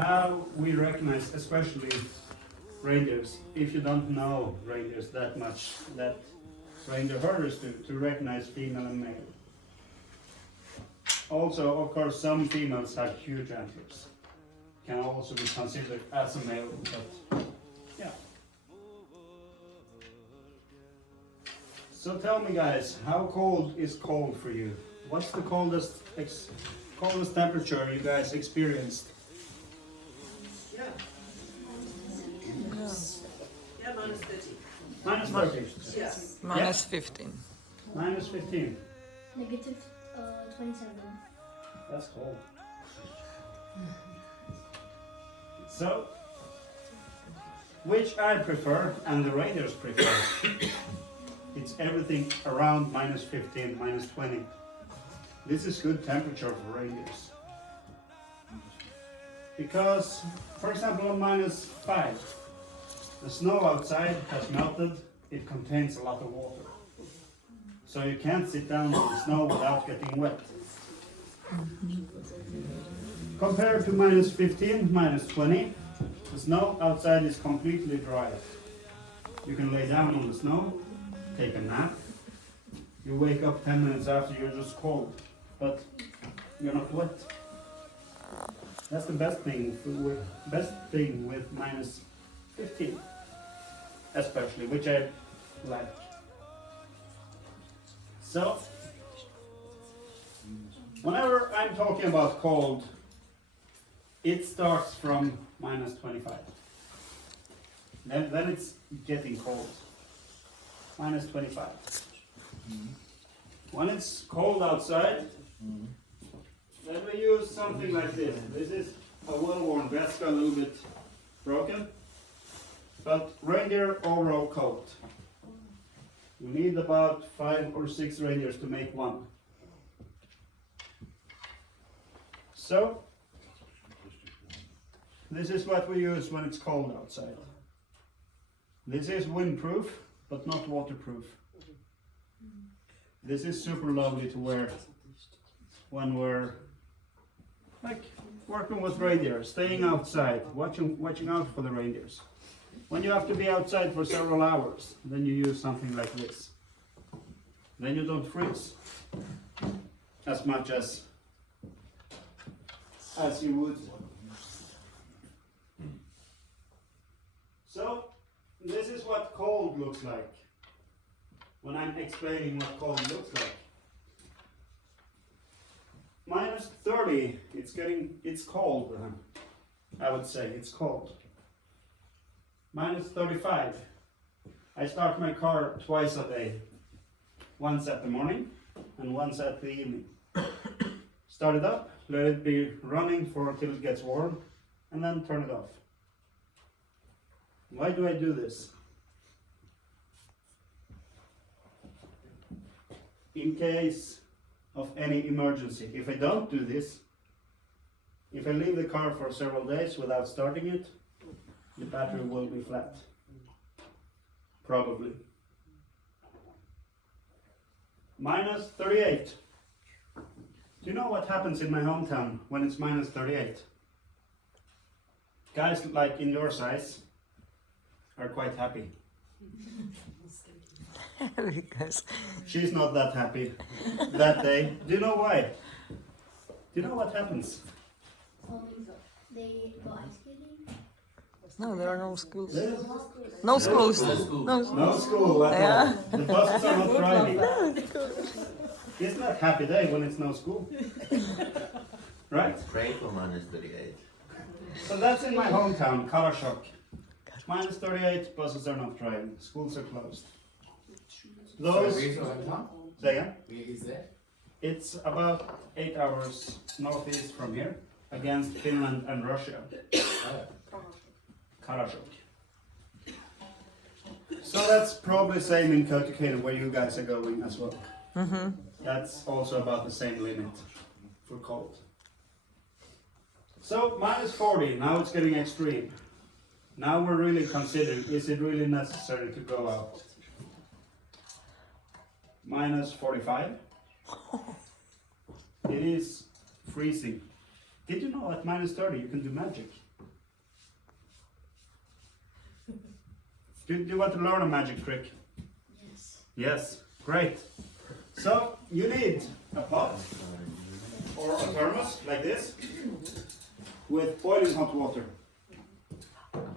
how we recognize, especially reindeers, if you don't know reindeers that much, that reindeer herders do, to recognize female and male. Also, of course, some females have huge antlers. Can also be considered as a male, but yeah. So tell me guys, how cold is cold for you? What's the coldest temperature you guys experienced? Yeah. Yeah, minus 30. Minus 30. Yeah. Minus 15. Minus 15. Negative 27. That's cold. So, which I prefer and the reindeers prefer, it's everything around minus 15, minus 20. This is good temperature for reindeers. Because, for example, on minus 5, the snow outside has melted, it contains a lot of water. So you can't sit down on the snow without getting wet. Compared to minus 15, minus 20, the snow outside is completely dry. You can lay down on the snow, take a nap. You wake up 10 minutes after, you're just cold, but you're not wet. That's the best thing with minus 15, especially, which I like. So, whenever I'm talking about cold, it starts from minus 25. Then it's getting cold. Minus 25. When it's cold outside, then we use something like this. This is a well-worn vest, a little bit broken, but reindeer overall coat. You need about 5 or 6 reindeers to make one. So, this is what we use when it's cold outside. This is windproof, but not waterproof. This is super lovely to wear when we're like working with reindeer, staying outside, watching out for the reindeers. When you have to be outside for several hours, then you use something like this. Then you don't freeze as much as you would. So, this is what cold looks like. When I'm explaining what cold looks like. Minus 30, it's cold. I would say it's cold. Minus 35. I start my car twice a day. Once at the morning and once at the evening. Start it up, let it be running until it gets warm, and then turn it off. Why do I do this? In case of any emergency. If I don't do this, if I leave the car for several days without starting it, the battery will be flat. Probably. Minus 38. Do you know what happens in my hometown when it's minus 38? Guys like in your size are quite happy. Because She's not that happy that day. Do you know why? Do you know what happens? They go ice skating. no, there are no schools. There's No schools. no school at all. The buses are not driving. Isn't that a happy day when it's no school? Right? Pray for minus 38. So that's in my hometown, Karasjok. Minus 38, buses are not driving. Schools are closed. Those. Say again? Where is that? It's about 8 hours northeast from here, against Finland and Russia. Karasjok. So that's probably same in Kautokeino where you guys are going as well. That's also about the same limit for cold. So minus 40, now it's getting extreme. Now we're really considering, is it really necessary to go out? Minus 45. It is freezing. Did you know at minus 30 you can do magic? Do you want to learn a magic trick? Yes. Yes, great. So you need a pot or a thermos like this with boiling hot water.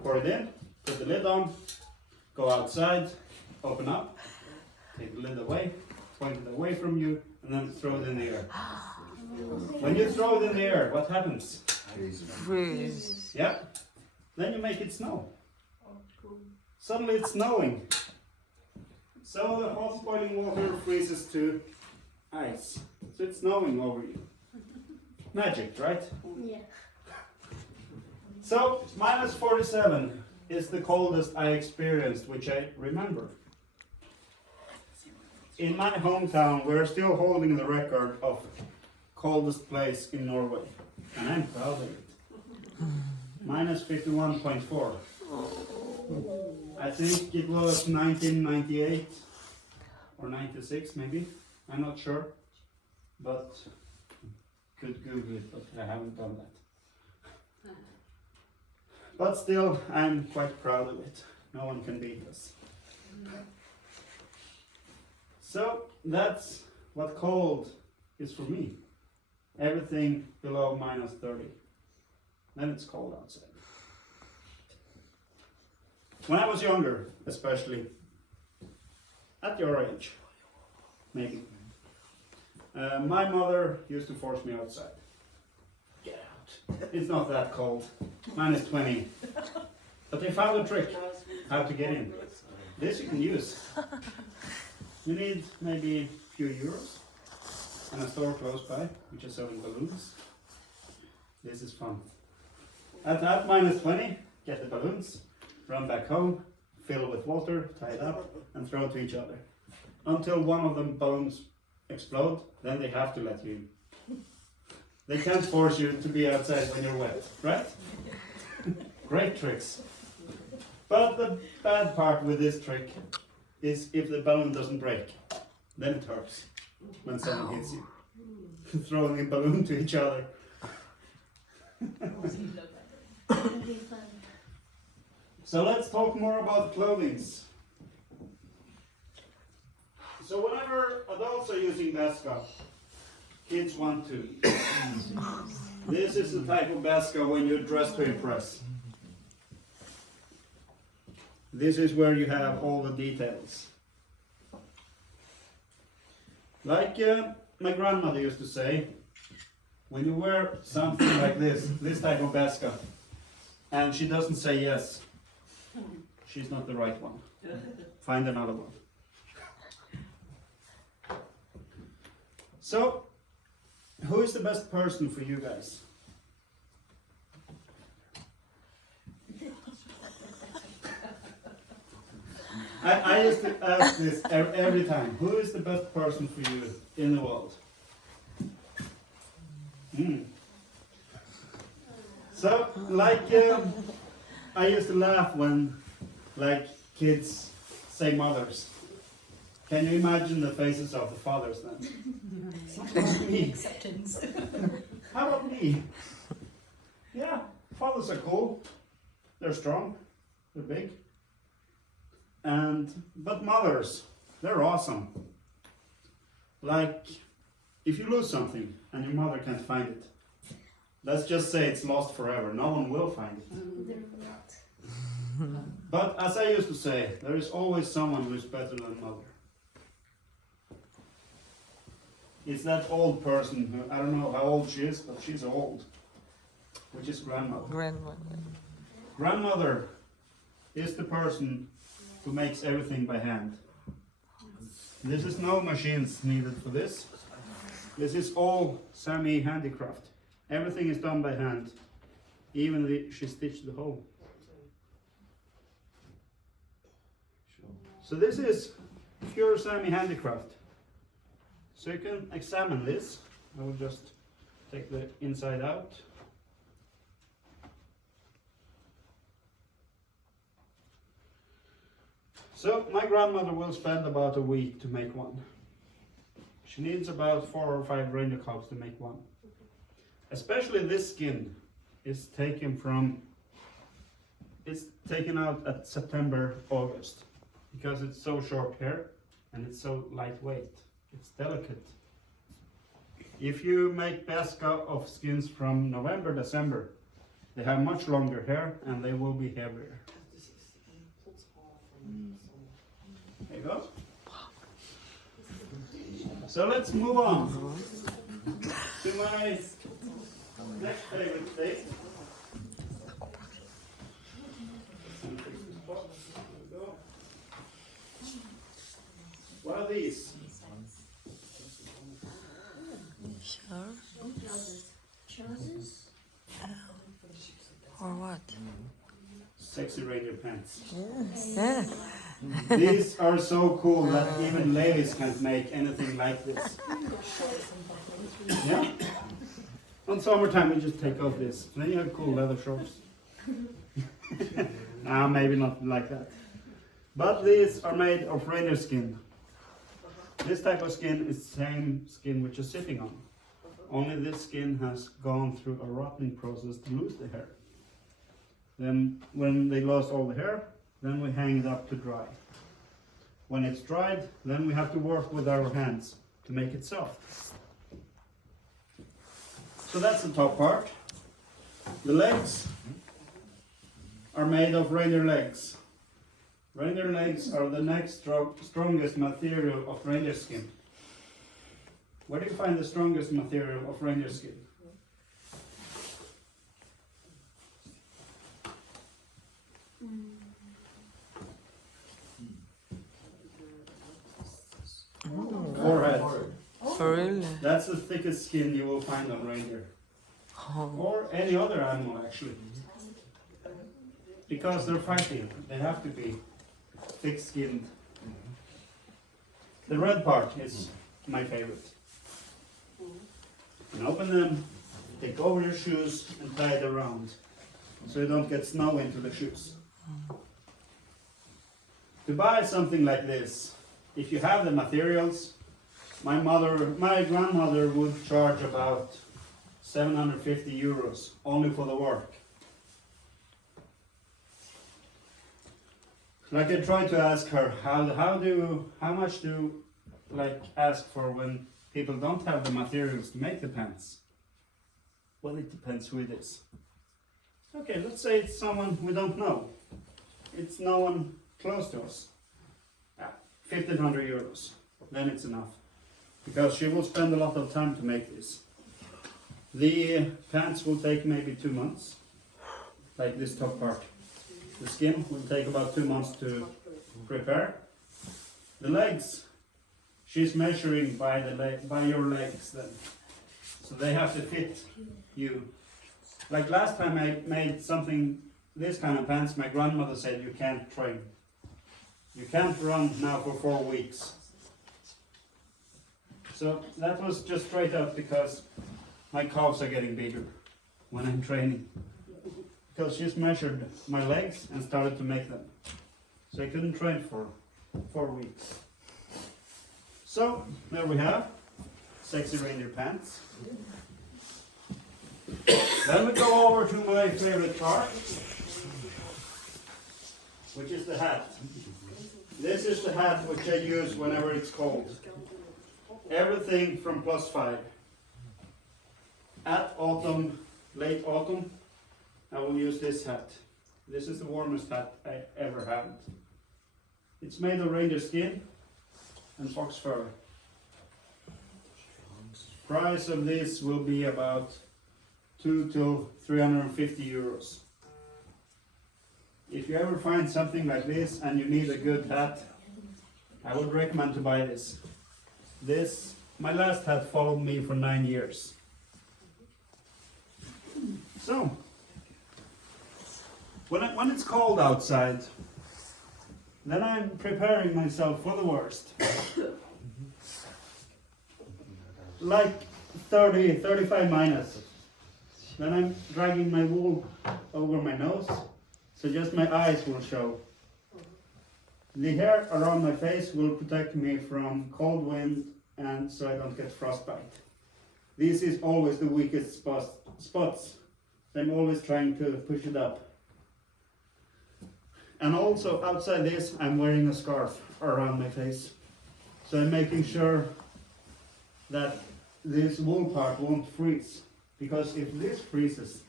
Pour it in, put the lid on, go outside, open up, take the lid away, point it away from you, and then throw it in the air. When you throw it in the air, what happens? Freeze. Yeah? Then you make it snow. Suddenly it's snowing. So the hot boiling water freezes to ice. So it's snowing over you. Magic, right? Yeah. So minus 47 is the coldest I experienced, which I remember. In my hometown, we're still holding the record of coldest place in Norway. And I'm proud of it. Minus 51.4. I think it was 1998 or 96 maybe. I'm not sure. But could Google it, but I haven't done that. But still, I'm quite proud of it. No one can beat us. So that's what cold is for me. Everything below minus 30. Then it's cold outside. When I was younger, especially, at your age, maybe, my mother used to force me outside. Get out. It's not that cold. Minus 20. But they found a trick how to get in. This you can use. You need maybe a few euros and a store close by, which is selling balloons. This is fun. At minus 20, get the balloons, run back home, fill with water, tie it up, and throw it to each other. Until one of them balloons explode, then they have to let you in. They can't force you to be outside when you're wet, right? Great tricks. But the bad part with this trick is if the balloon doesn't break, then it hurts when someone hits you. Throwing a balloon to each other. It'll be fun. So let's talk more about clothings. So whenever adults are using Baska, kids want to. This is the type of Baska when you're dressed to impress. This is where you have all the details. Like my grandmother used to say, when you wear something like this type of Baska, and she doesn't say yes, she's not the right one. Find another one. So, who is the best person for you guys? I used to ask this every time. Who is the best person for you in the world? So, like, I used to laugh when, like, kids say mothers. Can you imagine the faces of the fathers then? Me. Acceptance. How about me? Yeah, fathers are cool. They're strong. They're big. But mothers, they're awesome. Like, if you lose something and your mother can't find it, let's just say it's lost forever. No one will find it. They're not. But as I used to say, there is always someone who is better than mother. It's that old person who, I don't know how old she is, but she's old, which is grandmother. Grandmother. Grandmother is the person who makes everything by hand. This is no machines needed for this. This is all Sami handicraft. Everything is done by hand. Even she stitched the hole. So this is pure Sami handicraft. So you can examine this. I will just take the inside out. So my grandmother will spend about a week to make one. She needs about 4 or 5 reindeer cubs to make one. Especially this skin is taken from it's taken out at September, August, because it's so short hair and it's so lightweight. It's delicate. If you make basket of skins from November, December, they have much longer hair and they will be heavier. There you go. So let's move on to my next favorite state. What are these? Sure. Trousers? Or what? Sexy Ranger pants. Yeah. These are so cool that even ladies can't make anything like this. Yeah? On summertime we just take off this. Then you have cool leather shorts. Nah, maybe not like that. But these are made of reindeer skin. This type of skin is the same skin which you're sitting on. Only this skin has gone through a rotting process to lose the hair. Then when they lost all the hair, then we hang it up to dry. When it's dried, then we have to work with our hands to make it soft. So that's the top part. The legs are made of reindeer legs. Reindeer legs are the next strongest material of reindeer skin. Where do you find the strongest material of reindeer skin? Forehead. Really? That's the thickest skin you will find on reindeer. Oh. Or any other animal actually. Because they're fighting, they have to be thick-skinned. The red part is my favorite. You can open them, take over your shoes and tie it around so you don't get snow into the shoes. To buy something like this, if you have the materials, my grandmother would charge about 750 euros only for the work. Like I tried to ask her, how much do you like ask for when people don't have the materials to make the pants? Well, it depends who it is. Okay, let's say it's someone we don't know. It's no one close to us. 1,500 euros. Then it's enough. Because she will spend a lot of time to make this. The pants will take maybe 2 months. Like this top part. The skin will take about 2 months to prepare. The legs, she's measuring by your legs then. So they have to fit you. Like last time I made something, this kind of pants, my grandmother said you can't train. You can't run now for 4 weeks. So that was just straight up because my calves are getting bigger when I'm training. Because she's measured my legs and started to make them. So I couldn't train for 4 weeks. So there we have sexy reindeer pants. Then we go over to my favorite part, which is the hat. This is the hat which I use whenever it's cold. Everything from +5. At autumn, late autumn, I will use this hat. This is the warmest hat I ever had. It's made of reindeer skin and fox fur. Price of this will be about 2 to 350 euros. If you ever find something like this and you need a good hat, I would recommend to buy this. My last hat followed me for 9 years. So, when it's cold outside, then I'm preparing myself for the worst. Like 30, 35 minus. Then I'm dragging my wool over my nose, so just my eyes will show. The hair around my face will protect me from cold wind and so I don't get frostbite. This is always the weakest spots. I'm always trying to push it up. And also outside this, I'm wearing a scarf around my face. So I'm making sure that this wool part won't freeze. Because if this freezes,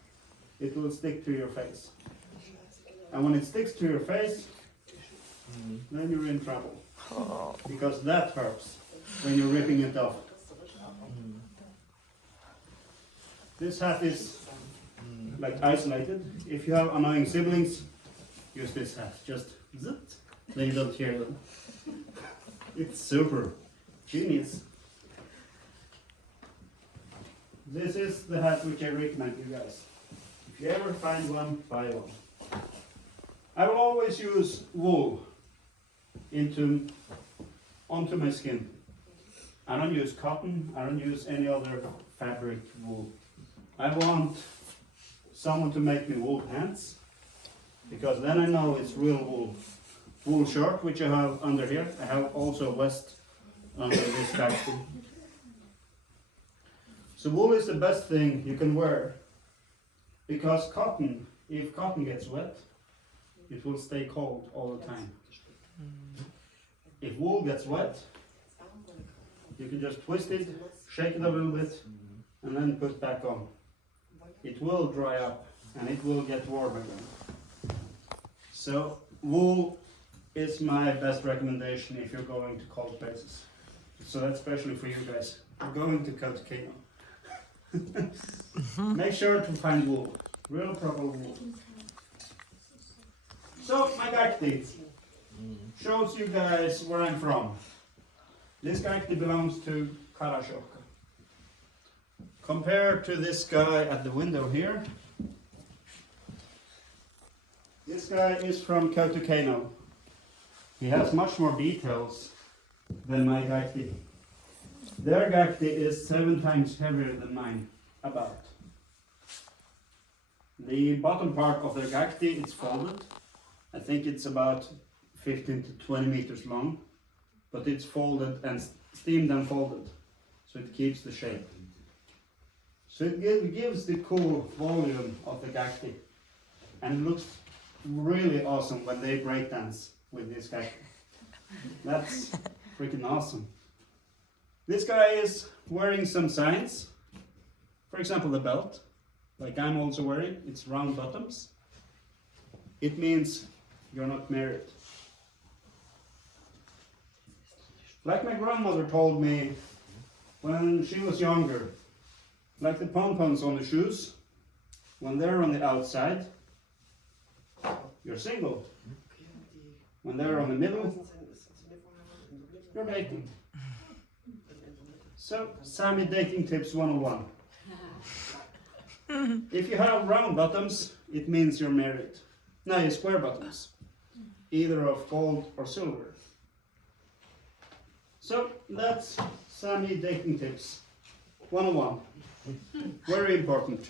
it will stick to your face. And when it sticks to your face, then you're in trouble. Because that hurts when you're ripping it off. This hat is like isolated. If you have annoying siblings, use this hat. Just zip, then you don't hear them. It's super genius. This is the hat which I recommend you guys. If you ever find one, buy one. I will always use wool onto my skin. I don't use cotton, I don't use any other fabric wool. I want someone to make me wool pants, because then I know it's real wool. Wool shirt, which I have under here. I have also a vest under this costume. So wool is the best thing you can wear, because cotton, if cotton gets wet, it will stay cold all the time. If wool gets wet, you can just twist it, shake it a little bit, and then put back on. It will dry up and it will get warm again. So wool is my best recommendation if you're going to cold places. So that's especially for you guys. You're going to Kautokeino. Make sure to find wool, real proper wool. So my gakti shows you guys where I'm from. This gakti belongs to Karasjohka. Compared to this guy at the window here, this guy is from Kautokeino. He has much more details than my gakti. Their gakti is 7 times heavier than mine, about. The bottom part of their gakti is folded. I think it's about 15 to 20 meters long, but it's folded and steamed and folded, so it keeps the shape. So it gives the cool volume of the gakti, and it looks really awesome when they breakdance with this gakti. That's freaking awesome. This guy is wearing some signs, for example the belt, like I'm also wearing. It's round bottoms. It means you're not married. Like my grandmother told me when she was younger, like the pom-poms on the shoes, when they're on the outside, you're single. When they're on the middle, you're dating. So, Sami dating tips 101. If you have round bottoms, it means you're married. Now you square bottoms, either of gold or silver. So, that's Sami dating tips 101. Very important.